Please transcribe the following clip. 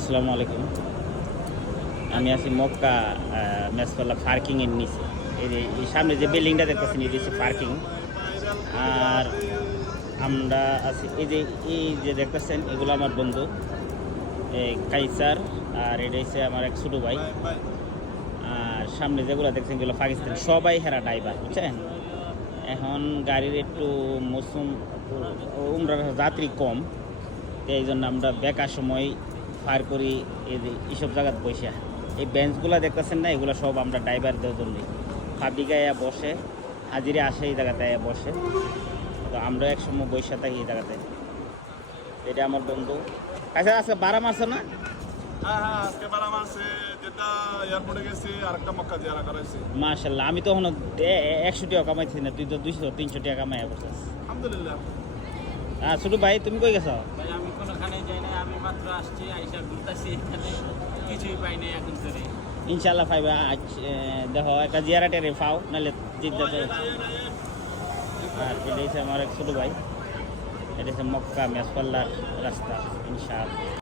আসসালামু আলাইকুম। আমি আছি মক্কা মেসপাল্লা পার্কিংয়ের নিচে। এই সামনে যে বিল্ডিংটা দেখতেছেন এই হচ্ছে পার্কিং। আর আমরা আছি এই যে দেখতেছেন এগুলো আমার বন্ধু এই কাইসার, আর এটা হচ্ছে আমার এক ছোটো ভাই। আর সামনে যেগুলো দেখছেন এগুলো পাকিস্তান, সবাই হেরা ড্রাইভার, বুঝছেন। এখন গাড়ির একটু মৌসুম উমরার যাত্রী কম, তো এই জন্য আমরা বেকার সময় পার করি এইসব জায়গায় বসে। এই বেঞ্চগুলো দেখতেছেন না, এগুলো সব আমরা ড্রাইভারদের জন্যই। ফাবিকায় বসে, হাজিরে আসে এই জায়গাতে বসে, তো আমরা এক সময় বসে থাকি এই জায়গাতে। এটা আমার বন্ধু। আচ্ছা আজকে বারা মারছে না? হ্যাঁ, আজকে বারা মারছে, যেটা এয়ারপোর্টে গেছি আরেকটা মক্কা জিয়ারা করাইছি। মাশাআল্লাহ, আমি তো এখন 100 টাকা কামাইছি না, তুই তো 200-300 টাকা কামাই করছিস। আলহামদুলিল্লাহ। হ্যাঁ ছোটো ভাই, তুমি কই গেছো? ভাই আমি কোনোখানে যাই নাই, আমি মাত্র আসছি, আইসা ঘুরতেছি, এখানে কিছুই পাই নাই এখন ধরে। ইনশাল্লাহ পাইবা। আজ দেখো একটা জিয়ারাটের পাও, নাহলে জিদ্দা। আর এটা হচ্ছে আমার এক ছোটো ভাই, এটা হচ্ছে মক্কা মেসপাল্লার রাস্তা, ইনশাআল্লাহ।